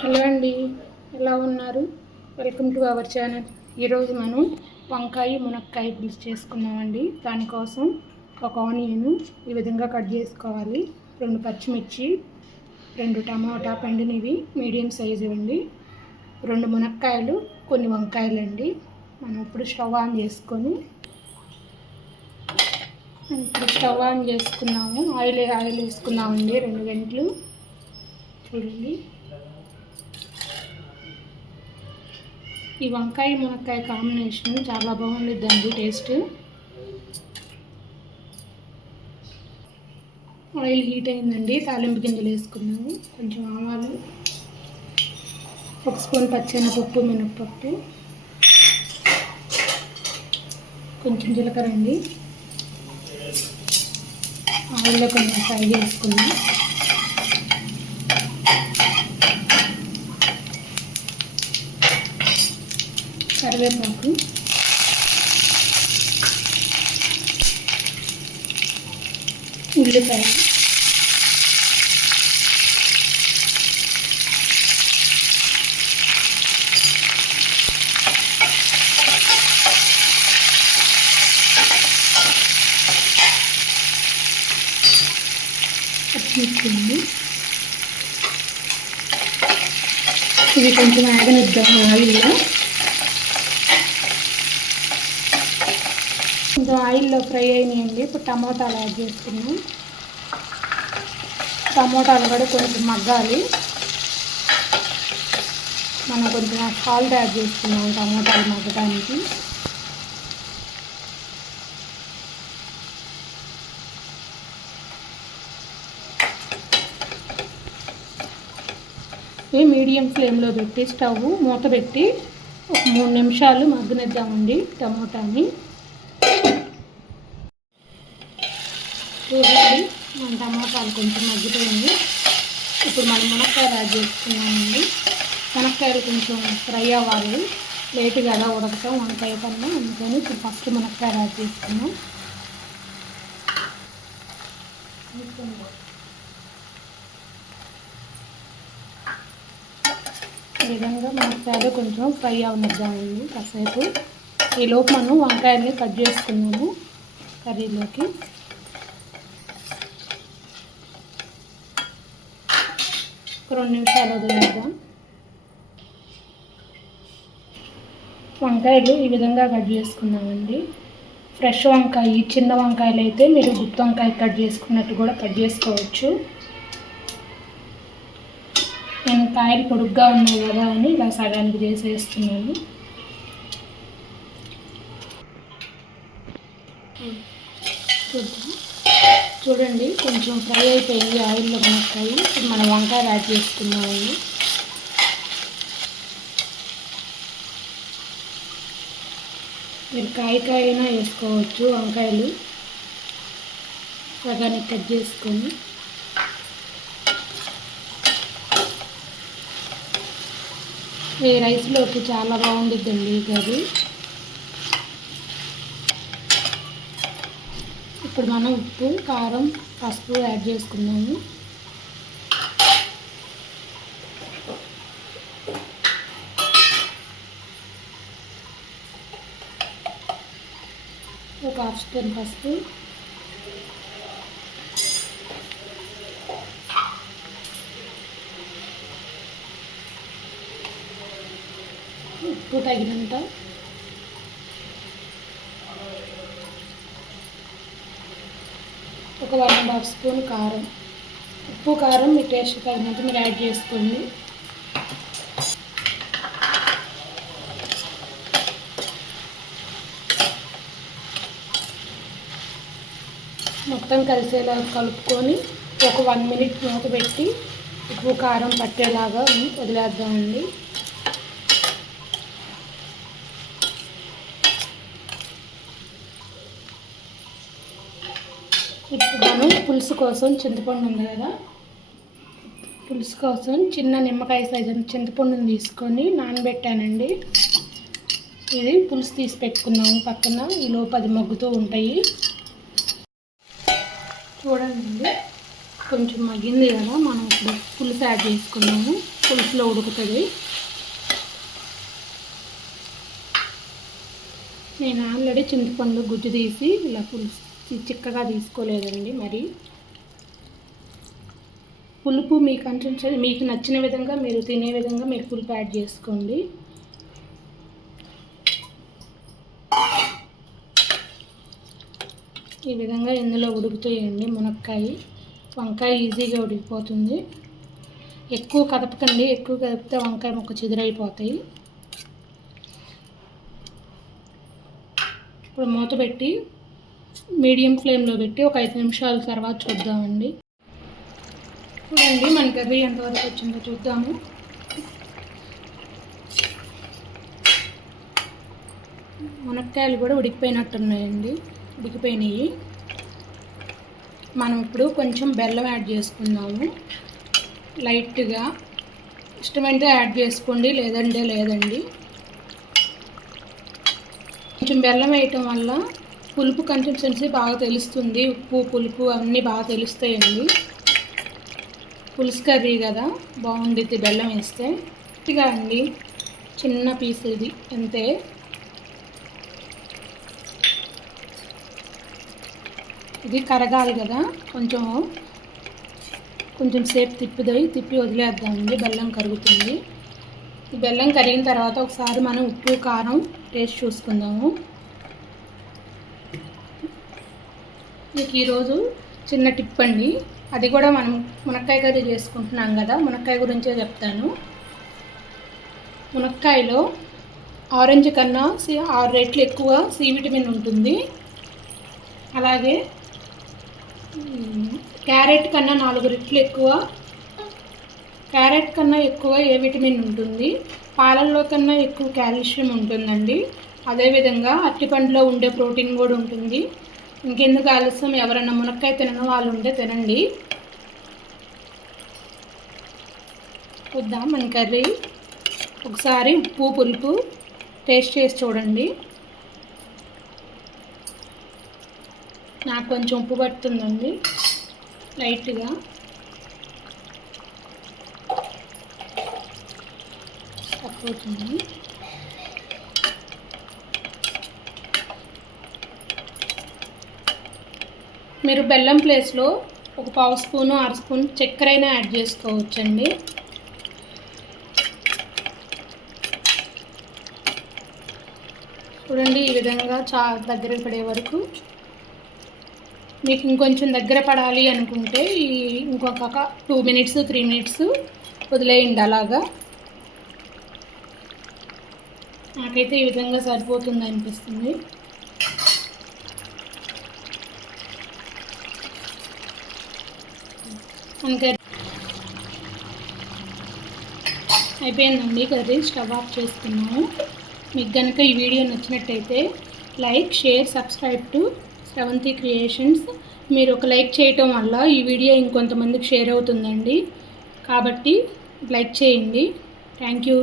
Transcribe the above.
Hello అండి, ఎలా ఉన్నారు? Welcome to our channel. ఈరోజు మనం వంకాయ మునక్కాయ పులుసు చేసుకున్నామండి. దానికోసం ఒక ఆనియన్ ఈ విధంగా కట్ చేసుకోవాలి, 2 పచ్చిమిర్చి, 2 టమాటా పండినవి మీడియం సైజు ఇవ్వండి, 2 మునక్కాయలు, కొన్ని వంకాయలు అండి. మనం ఇప్పుడు స్టవ్ ఆన్ చేసుకున్నాము. ఆయిల్ వేసుకున్నామండి, 2 గంటలు. చూడండి, ఈ వంకాయ మునక్కాయ కాంబినేషన్ చాలా బాగుండిద్దండి టేస్ట్. ఆయిల్ హీట్ అయిందండి, తాలింపు గింజలు వేసుకున్నాము. కొంచెం ఆవాలు, 1 స్పూన్ పచ్చెనపప్పు, మినప్పప్పు, కొంచెం జీలకర్ర అండి. ఆయిల్లో కొంచెం ఫ్రై చేసుకున్నాం. కరివేపాకు, ఉల్లిపాయ, పచ్చిమిర్చి. ఇవి కొంచెం ఆగనిద్దాం ఆయిల్లో. కొంచెం ఆయిల్లో ఫ్రై అయినాయండి. ఇప్పుడు టమోటాలు యాడ్ చేసుకున్నాం. టమోటాలు కూడా కొంచెం మగ్గాలి. మనం కొంచెం సాల్ట్ యాడ్ చేసుకున్నాం టమోటాలు మగ్గడానికి. మీడియం ఫ్లేమ్లో పెట్టి స్టవ్ మూత పెట్టి ఒక 3 నిమిషాలు మగ్గనిద్దామండి టమోటాని. చూడండి, మన టమాటాలు కొంచెం మగ్గిపోయింది. ఇప్పుడు మనం మునక్కాయలు యాడ్ చేసుకున్నామండి. మునక్కాయలు కొంచెం ఫ్రై అవ్వాలి, లేటుగా అలా ఉడకతాం వంకాయ కన్నా, అందుకని ఇప్పుడు ఫస్ట్ మునక్కాయలు యాడ్ చేసుకున్నాం. ఈ విధంగా మునక్కాయలు కొంచెం ఫ్రై అవనిద్దామండి కాసేపు. ఈలోపు మనం వంకాయల్ని కట్ చేసుకున్నాము కర్రీలోకి. ఒక 2 నిమిషాలు వదిలేద్దాం. వంకాయలు ఈ విధంగా కట్ చేసుకున్నామండి. ఫ్రెష్ వంకాయ, చిన్న వంకాయలు అయితే మీరు గుత్తి వంకాయ కట్ చేసుకున్నట్టు కూడా కట్ చేసుకోవచ్చు. నేను కాయలు పొడుగ్గా ఉన్నాయి కదా అని ఇలా సగానికి చేసేస్తున్నాను. చూడండి, కొంచెం ఫ్రై అయిపోయింది ఆయిల్లో మునక్కాయ. ఇప్పుడు మనం వంకాయలు యాడ్ చేసుకున్నాము. మీరు కాయైనా వేసుకోవచ్చు వంకాయలు, సగానికి కట్ చేసుకొని. ఈ రైస్లోకి చాలా బాగుండిద్దండి ఈ కర్రీ. ఇప్పుడు మనం ఉప్పు, కారం, పసుపు యాడ్ చేసుకున్నాము. ఒక 1/2 స్పూన్ పసుపు, ఉప్పు తగినంత, ఒక 1.5 స్పూన్ కారం. ఉప్పు కారం మీ టేస్ట్ తగినంత మీరు యాడ్ చేసుకోండి. మొత్తం కలిసేలా కలుపుకొని ఒక 1 మినిట్ మూత పెట్టి ఉప్పు కారం పట్టేలాగా వదిలేద్దామండి. ఇప్పుడు మనం పులుసు కోసం చింతపండు ఉంది కదా, పులుసు కోసం చిన్న నిమ్మకాయ సైజు చింతపండుని తీసుకొని నానబెట్టానండి. ఇది పులుసు తీసి పెట్టుకున్నాము పక్కన. ఈలోపు అది మగ్గుతూ ఉంటాయి. చూడండి, కొంచెం మగ్గింది కదా, మనం ఇప్పుడు పులుసు యాడ్ చేసుకున్నాము. పులుసులో ఉడుకుతుంది. నేను ఆల్రెడీ చింతపండు గుజ్జు తీసి ఇలా పులుసు చిక్కగా తీసుకోలేదండి. మరి పులుపు మీకు నచ్చిన విధంగా మీరు తినే విధంగా మీరు పులుపు యాడ్ చేసుకోండి. ఈ విధంగా ఇందులో ఉడుకుతాయండి మునక్కాయ. వంకాయ ఈజీగా ఉడికిపోతుంది. ఎక్కువ కదపకండి, ఎక్కువ కదిపితే వంకాయ ముక్క చిదురైపోతాయి. ఇప్పుడు మూత పెట్టి మీడియం ఫ్లేమ్లో పెట్టి ఒక 5 నిమిషాల తర్వాత చూద్దామండి. చూడండి మన కర్రీ ఎంతవరకు వచ్చిందో చూద్దాము. మునక్కాయలు కూడా ఉడికిపోయినట్టున్నాయండి, ఉడికిపోయినాయి. మనం ఇప్పుడు కొంచెం బెల్లం యాడ్ చేసుకుందాము. లైట్గా ఇష్టమైతే యాడ్ చేసుకోండి, లేదండి. కొంచెం బెల్లం వేయటం వల్ల పులుపు కన్సిస్టెన్సీ బాగా తెలుస్తుంది. ఉప్పు పులుపు అన్నీ బాగా తెలుస్తాయండి. పులుసు కర్రీ కదా, బాగుండిద్ది బెల్లం వేస్తే. ఇక అండి చిన్న పీస్ ఇది అంతే. ఇది కరగాలి కదా, కొంచెం సేపు తిప్పి వదిలేద్దామండి. బెల్లం కరుగుతుంది. ఈ బెల్లం కరిగిన తర్వాత ఒకసారి మనం ఉప్పు కారం టేస్ట్ చూసుకుందాము. మీకు ఈరోజు చిన్న టిప్ అండి, అది కూడా మనం మునక్కాయ కర్రీ చేసుకుంటున్నాం కదా, మునక్కాయ గురించే చెప్తాను. మునక్కాయలో ఆరెంజ్ కన్నా 6 రెట్లు ఎక్కువ సి విటమిన్ ఉంటుంది. అలాగే క్యారెట్ కన్నా 4 రెట్లు ఎక్కువ ఏ విటమిన్ ఉంటుంది. పాలల్లో కన్నా ఎక్కువ కాల్షియం ఉంటుందండి. అదేవిధంగా అరటిపండులో ఉండే ప్రోటీన్ కూడా ఉంటుంది. ఇంకెందుకు ఆలస్యం, ఎవరైనా మునక్కాయ తినని వాళ్ళు ఉంటే తినండి. చూద్దాం మన కర్రీ. ఒకసారి ఉప్పు పులుపు టేస్ట్ చేసి చూడండి. నాకు కొంచెం ఉప్పు పడుతుందండి, లైట్గా. తక్కువవుతుంది. మీరు బెల్లం ప్లేస్లో ఒక 1/2 స్పూను 1/2 స్పూన్ చక్కెర అయినా యాడ్ చేసుకోవచ్చండి. చూడండి ఈ విధంగా దగ్గర పడే వరకు. మీకు ఇంకొంచెం దగ్గర పడాలి అనుకుంటే ఇంకొక 2 మినిట్స్ 3 మినిట్స్ వదిలేయండి అలాగా. నాకైతే ఈ విధంగా సరిపోతుంది అనిపిస్తుంది. అయిపోయిందండి కర్రీ. స్టవ్ ఆఫ్ చేసుకున్నాము. మీకు కనుక ఈ వీడియో నచ్చినట్టయితే like, share, subscribe to Sravanthi creations. మీరు ఒక లైక్ చేయటం వల్ల ఈ వీడియో ఇంకొంతమందికి షేర్ అవుతుందండి. కాబట్టి లైక్ చేయండి. Thank you.